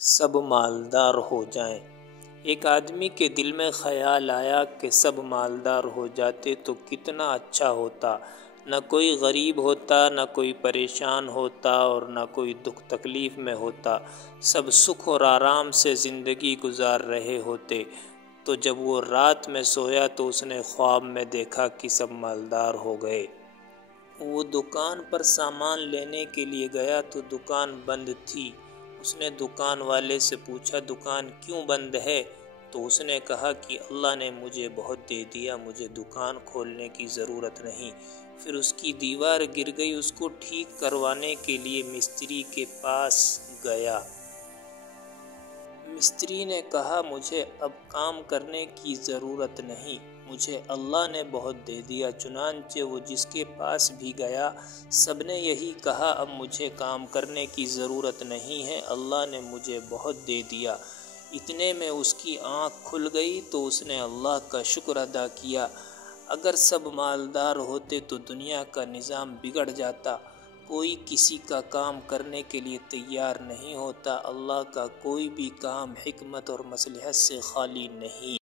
سب مالدار ہو جائیں۔ ایک آدمی کے دل میں خیال آیا کہ سب مالدار ہو جاتے تو کتنا اچھا ہوتا، نہ کوئی غریب ہوتا، نہ کوئی پریشان ہوتا اور نہ کوئی دکھ تکلیف میں ہوتا، سب سکھ اور آرام سے زندگی گزار رہے ہوتے۔ تو جب وہ رات میں سویا تو اس نے خواب میں دیکھا کہ سب مالدار ہو گئے۔ وہ دکان پر سامان لینے کے لیے گیا تو دکان بند تھی۔ اس نے دکان والے سے پوچھا دکان کیوں بند ہے؟ تو اس نے کہا کہ اللہ نے مجھے بہت دے دیا، مجھے دکان کھولنے کی ضرورت نہیں۔ پھر اس کی دیوار گر گئی، اس کو ٹھیک کروانے کے لیے مستری کے پاس گیا۔ مستری نے کہا مجھے اب کام کرنے کی ضرورت نہیں، مجھے اللہ نے بہت دے دیا۔ چنانچہ وہ جس کے پاس بھی گیا سب نے یہی کہا اب مجھے کام کرنے کی ضرورت نہیں ہے، اللہ نے مجھے بہت دے دیا۔ اتنے میں اس کی آنکھ کھل گئی تو اس نے اللہ کا شکر ادا کیا۔ اگر سب مالدار ہوتے تو دنیا کا نظام بگڑ جاتا، کوئی کسی کا کام کرنے کے لیے تیار نہیں ہوتا۔ اللہ کا کوئی بھی کام حکمت اور مصلحت سے خالی نہیں۔